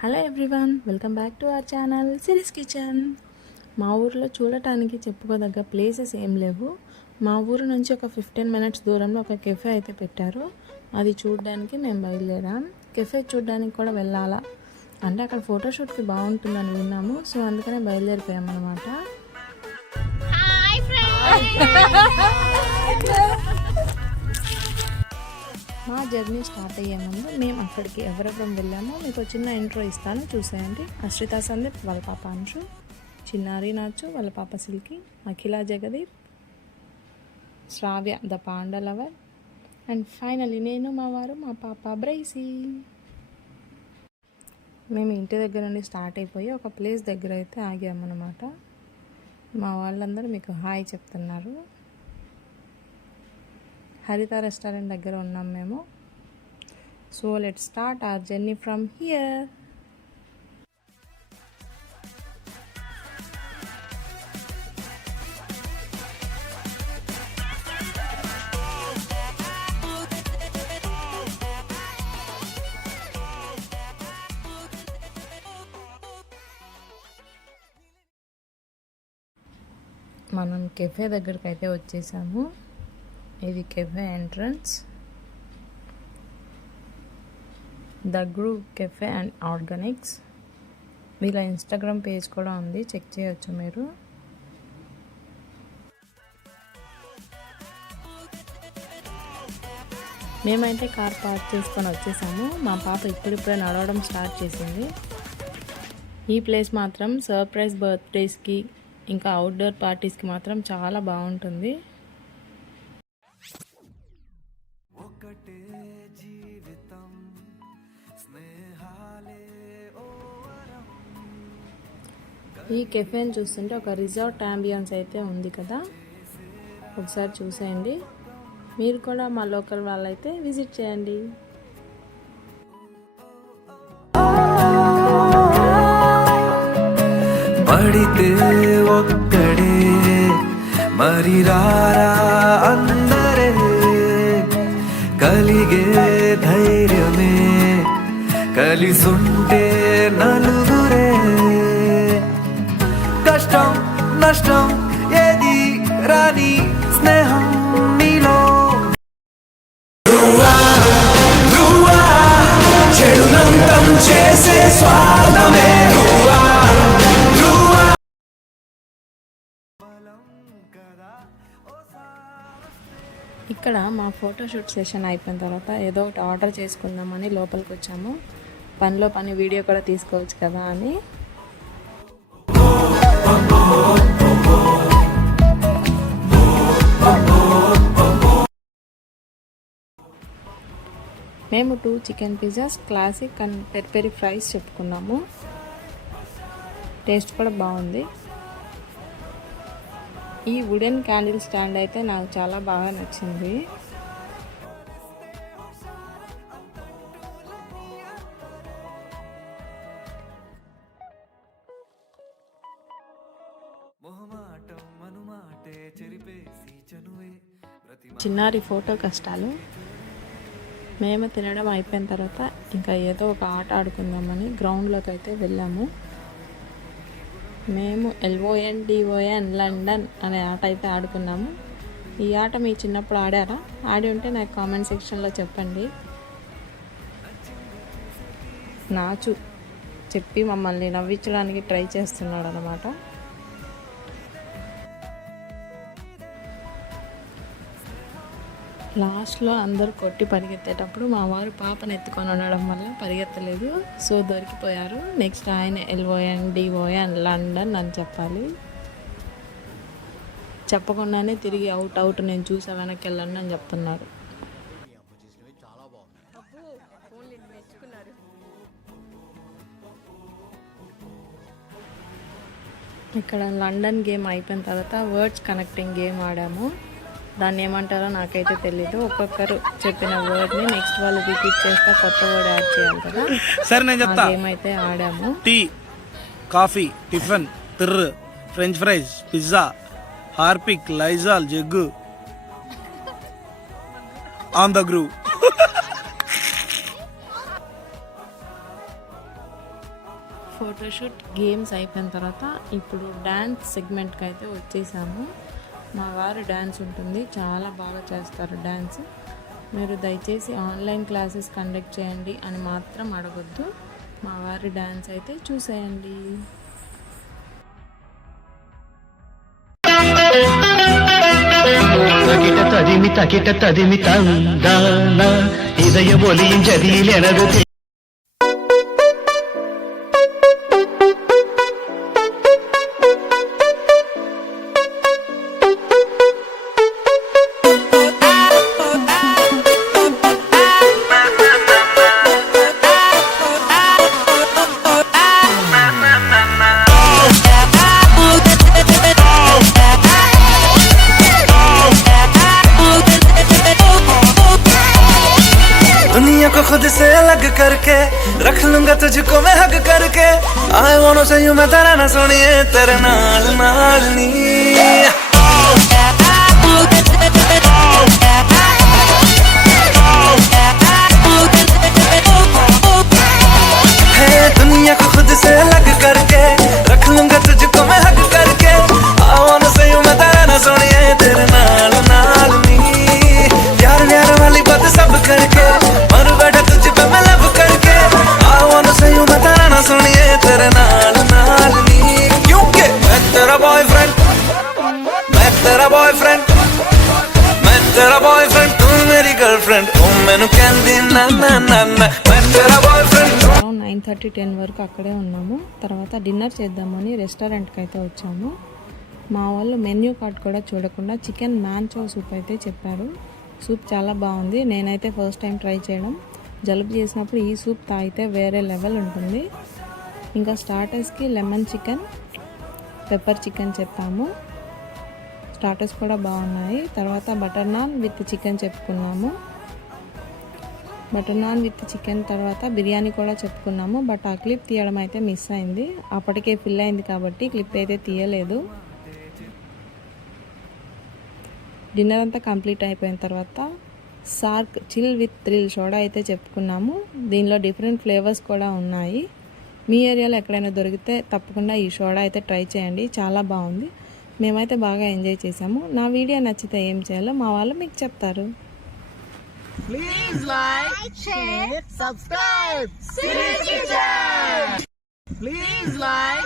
Hello everyone, welcome back to our channel series kitchen. మా ఊరిలో చూడటానికి చెప్పుకోదగ్గ ప్లేసెస్ ఏం లేవు. మా ఊరు నుంచి ఒక 15 మినిట్స్ దూరంలో ఒక కెఫే అయితే పెట్టారు. అది చూడడానికి మేము బయలుదేరాం. కెఫే చూడడానికి కూడా వెళ్ళాలా అంటే అక్కడ ఫోటోషూట్కి బాగుంటుందని విన్నాము. సో అందుకనే బయలుదేరిపోయాం అన్నమాట. మా జర్నీ స్టార్ట్ అయ్యే ముందు మేము అక్కడికి ఎవరెవరం వెళ్ళామో మీకు చిన్న ఇంట్రో ఇస్తాను, చూసేయండి. అశ్రిత సందీప్ వాళ్ళ పాప అంశు, చిన్నారి నాచు వాళ్ళ పాప సిల్కి, అఖిల జగదీప్, శ్రావ్య ద పాండలవర్, అండ్ ఫైనలీ నేను, మా వారు, మా పాప బ్రైసీ. మేము ఇంటి దగ్గర నుండి స్టార్ట్ అయిపోయి ఒక ప్లేస్ దగ్గర అయితే ఆగామన్నమాట. మా వాళ్ళందరూ మీకు హాయ్ చెప్తున్నారు. హరిత రెస్టారెంట్ దగ్గర ఉన్నాం మేము. So let's start our journey from here. మనం కెఫే దగ్గరికి అయితే వచ్చేసాము. ఇది cafe entrance. The groove cafe and Organics. వీళ్ళ ఇన్స్టాగ్రామ్ పేజ్ కూడా ఉంది, చెక్ చేయొచ్చు మీరు. మేమైతే కార్ పార్క్ చేసుకొని వచ్చేసాము. మా పాప ఇప్పుడిప్పుడే నడవడం స్టార్ట్ చేసింది. ఈ ప్లేస్ మాత్రం సర్ప్రైజ్ బర్త్డేస్కి ఇంకా అవుట్డోర్ పార్టీస్కి మాత్రం చాలా బాగుంటుంది. ఈ కెఫేని చూస్తుంటే ఒక రిసార్ట్ అంబియన్స్ అయితే ఉంది కదా, ఒకసారి చూసేయండి. మీరు కూడా మా లోకల్ వాళ్ళైతే విజిట్ చేయండి. పడితే ఒక్కడే మరి రారా అందరే, కలిగే ధైర్యమే కలిసుంటే నలుగురే. కష్టం నష్టం ఏది రాని స్నేహం నీలో. చెడునంతం చేసే స్వార్థమే ఇక్కడ మా ఫోటోషూట్ సెషన్ అయిపోయిన తర్వాత ఏదో ఒకటి ఆర్డర్ చేసుకుందామని లోపలికి వచ్చాము. పనిలో పని వీడియో కూడా తీసుకోవచ్చు కదా అని. మేము 2 chicken pizzas, classic and peri fries చెప్పుకున్నాము. టేస్ట్ కూడా బాగుంది. ఈ వుడెన్ క్యాండిల్ స్టాండ్ అయితే నాకు చాలా బాగా నచ్చింది. చిన్నారి ఫోటో కష్టాలు. మేము తినడం అయిపోయిన తర్వాత ఇంకా ఏదో ఒక ఆట ఆడుకుందామని గ్రౌండ్లోకి అయితే వెళ్ళాము. మేము LONDON లండన్ అనే ఆట అయితే ఆడుకున్నాము. ఈ ఆట మీ చిన్నప్పుడు ఆడారా? ఆడి ఉంటే నాకు కామెంట్ సెక్షన్లో చెప్పండి. నాచు చెప్పి మమ్మల్ని నవ్వించడానికి ట్రై చేస్తున్నాడు అన్నమాట. లాస్ట్లో అందరూ కొట్టి పరిగెత్తేటప్పుడు మా వారు పాపను ఎత్తుకొని ఉండడం వల్ల పరిగెత్తలేదు, సో దొరికిపోయారు. నెక్స్ట్ ఆయన LONDON లండన్ అని చెప్పాలి. చెప్పకుండానే తిరిగి అవుట్ నేను చూసా వెనక్కి వెళ్ళండి అని చెప్తున్నారు. ఇక్కడ లండన్ గేమ్ అయిపోయిన తర్వాత వర్డ్స్ కనెక్టింగ్ గేమ్ ఆడాము. దాన్ని ఏమంటారో నాకైతే తెలీదు. ఒక్కొక్కరు చెప్పిన వర్డ్ని నెక్స్ట్ వాళ్ళు రిపీట్ చేస్తే కొత్త వర్డ్ యాడ్ చేయాలి కదా. సరే నేను చెప్తా. గేమ్ అయితే ఆడాము. టీ, కాఫీ, టిఫిన్, తిర్రు, french fries, pizza, Harpic, Lysol, jug, on the groove. Photo shoot games అయిపోయిన తర్వాత ఇప్పుడు డ్యాన్స్ సెగ్మెంట్కి అయితే వచ్చేసాము. మా వారు డ్యాన్స్ ఉంటుంది, చాలా బాగా చేస్తారు డ్యాన్స్. మీరు దయచేసి ఆన్లైన్ క్లాసెస్ కండక్ట్ చేయండి అని మాత్రం అడగొద్దు. మా వారి డ్యాన్స్ అయితే చూసేయండి. తకిట తదిమి తందాన ఇదయ ఒలింజదిలెనదు दुनिया को खुद से अलग करके रख लूंगा तुझको मैं हक करके आई वांट टू से यू मैं तेरा ना सुनिए तेरे नाल नाल नी दुनिया को खुद से अलग करके रख लूंगा तुझको मैं हक करके आई वांट टू से यू मैं तेरा ना सुनिए तेरे नाल नाल नी प्यार प्यार वाली बात सब करके मर बैठा तुझ पे मैं लब करके आई वांट टू से यू मैं तेरा ना सुनिए तेरे नाल नाल नी क्योंकि मैं तेरा बॉयफ्रेंड मैं तेरा बॉयफ्रेंड मैं तेरा बॉयफ्रेंड तू मेरी गर्लफ्रेंड तू मैनू कहंदी ना ना ना ना मैं तेरा बॉयफ्रेंड 9:30-10 వరకు అక్కడే ఉన్నాము. తర్వాత డిన్నర్ చేద్దామని రెస్టారెంట్కి అయితే వచ్చాము. మా వాళ్ళు మెన్యూ కార్డ్ కూడా చూడకుండా చికెన్ మ్యాంచో సూప్ అయితే చెప్పారు. సూప్ చాలా బాగుంది. నేనైతే ఫస్ట్ టైం ట్రై చేయడం. జలుబు చేసినప్పుడు ఈ సూప్ తాగితే వేరే లెవెల్ ఉంటుంది. ఇంకా స్టార్టర్స్కి లెమన్ చికెన్, పెప్పర్ చికెన్ చెప్పాము. స్టార్టర్స్ కూడా బాగున్నాయి. తర్వాత బటర్ నాన్ విత్ చికెన్ చెప్పుకున్నాము. బటర్ నాన్ విత్ చికెన్ తర్వాత బిర్యానీ కూడా చెప్పుకున్నాము. బట్ ఆ క్లిప్ తీయడం అయితే మిస్ అయింది. అప్పటికే ఫిల్ అయింది కాబట్టి క్లిప్ అయితే తీయలేదు. డిన్నర్ అంతా కంప్లీట్ అయిపోయిన తర్వాత SAARC chill with thrill soda అయితే చెప్పుకున్నాము. దీనిలో డిఫరెంట్ ఫ్లేవర్స్ కూడా ఉన్నాయి. మీ ఏరియాలో ఎక్కడైనా దొరికితే తప్పకుండా ఈ సోడా అయితే ట్రై చేయండి, చాలా బాగుంది. మేమైతే బాగా ఎంజాయ్ చేసాము. నా వీడియో నచ్చితే ఏం చేయాలో మా వాళ్ళు మీకు చెప్తారు. Please like, share, subscribe. Please like.